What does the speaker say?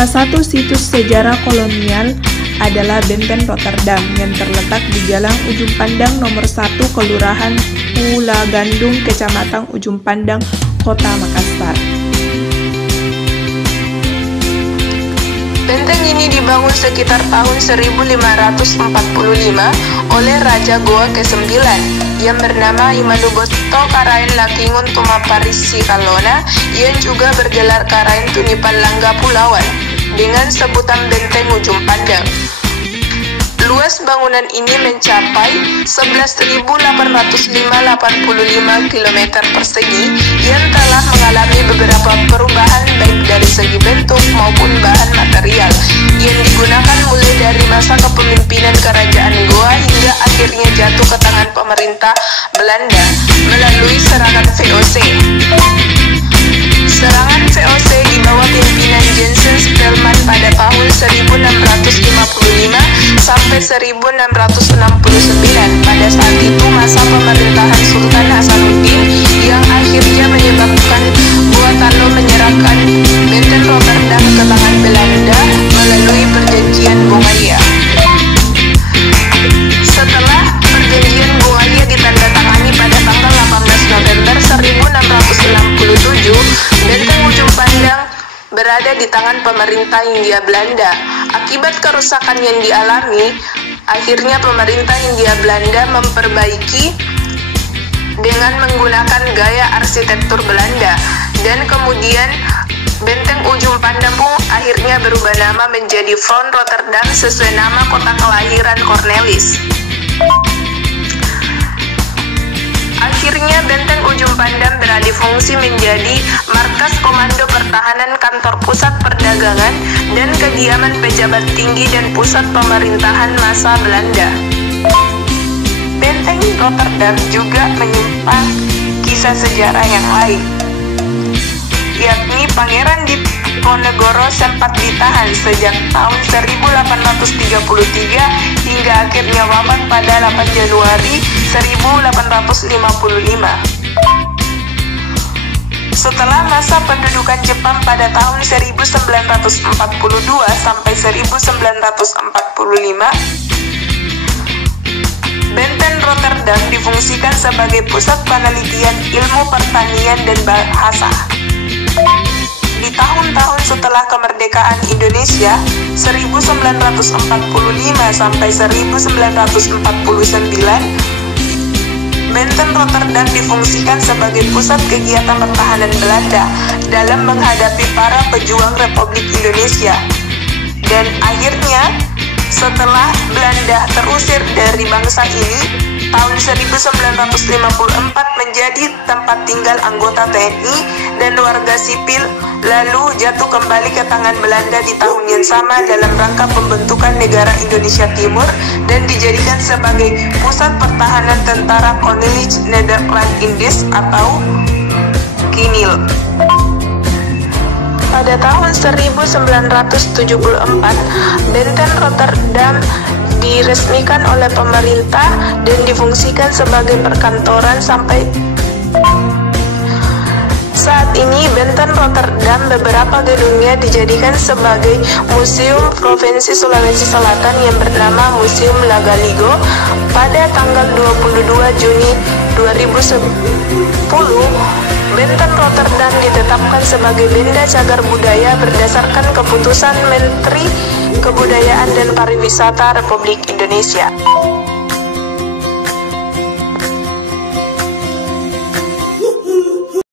Salah satu situs sejarah kolonial adalah Benteng Rotterdam yang terletak di Jalan Ujung Pandang nomor 1 Kelurahan Pulau Kecamatan Ujung Pandang, Kota Makassar. Benteng ini dibangun sekitar tahun 1545 oleh Raja Goa ke-9 yang bernama Imanuboto Karain Lakingun Tumaparisi Kalona, yang juga bergelar Karain Tunipan Langga Pulauan dengan sebutan Benteng Ujung Pandang. Luas bangunan ini mencapai 11.885 km persegi yang telah mengalami beberapa perubahan baik dari segi bentuk maupun bahan material yang digunakan mulai dari masa kepemimpinan Kerajaan Goa hingga akhirnya jatuh ke tangan pemerintah Belanda melalui serangan VOC. Serangan VOC di bawah pimpinan Jensen Spelman pada tahun 1655 sampai 1669. Pada saat itu masa pemerintahan Sultan Hasanuddin yang akhirnya menyebabkan Buatano menyerahkan Benteng Rotterdam ke tangan Belanda melalui Perjanjian Bongaya. Setelah Perjanjian Bongaya ditandatangani pada tanggal 18 November 1667, Benteng Ujung Pandang berada di tangan pemerintah Hindia Belanda. Akibat kerusakan yang dialami, akhirnya pemerintah Hindia Belanda memperbaiki dengan menggunakan gaya arsitektur Belanda, dan kemudian Benteng Ujung Pandang pun akhirnya berubah nama menjadi Front Rotterdam sesuai nama kota kelahiran Cornelis. Akhirnya Benteng Ujung Pandang beralih fungsi menjadi markas Komando Pertahanan, kantor pusat perdagangan, dan kediaman pejabat tinggi dan pusat pemerintahan masa Belanda. Benteng Rotterdam juga menyimpan kisah sejarah yang lain, yakni Pangeran Diponegoro sempat ditahan sejak tahun 1833 hingga akhirnya wafat pada 8 Januari 1855. Setelah masa pendudukan Jepang pada tahun 1942 sampai 1945, Benteng Rotterdam difungsikan sebagai pusat penelitian ilmu pertanian dan bahasa. Di tahun-tahun setelah kemerdekaan Indonesia 1945 sampai 1949, Benteng Rotterdam difungsikan sebagai pusat kegiatan pertahanan Belanda dalam menghadapi para pejuang Republik Indonesia. Dan akhirnya, setelah Belanda terusir dari bangsa ini, tahun 1954 menjadi tempat tinggal anggota TNI dan warga sipil, lalu jatuh kembali ke tangan Belanda di tahun yang sama dalam rangka pembentukan negara Indonesia Timur dan dijadikan sebagai pusat pertahanan tentara Koninklijk Nederland-Indisch atau KINIL. Pada tahun 1974, Benteng Rotterdam diresmikan oleh pemerintah dan difungsikan sebagai perkantoran sampai saat ini. Benteng Rotterdam beberapa gedungnya dijadikan sebagai Museum Provinsi Sulawesi Selatan yang bernama Museum Lagaligo. Pada tanggal 22 Juni 2010, Benteng Rotterdam ditetapkan sebagai Benda Cagar Budaya berdasarkan keputusan Menteri Kebudayaan dan Pariwisata Republik Indonesia.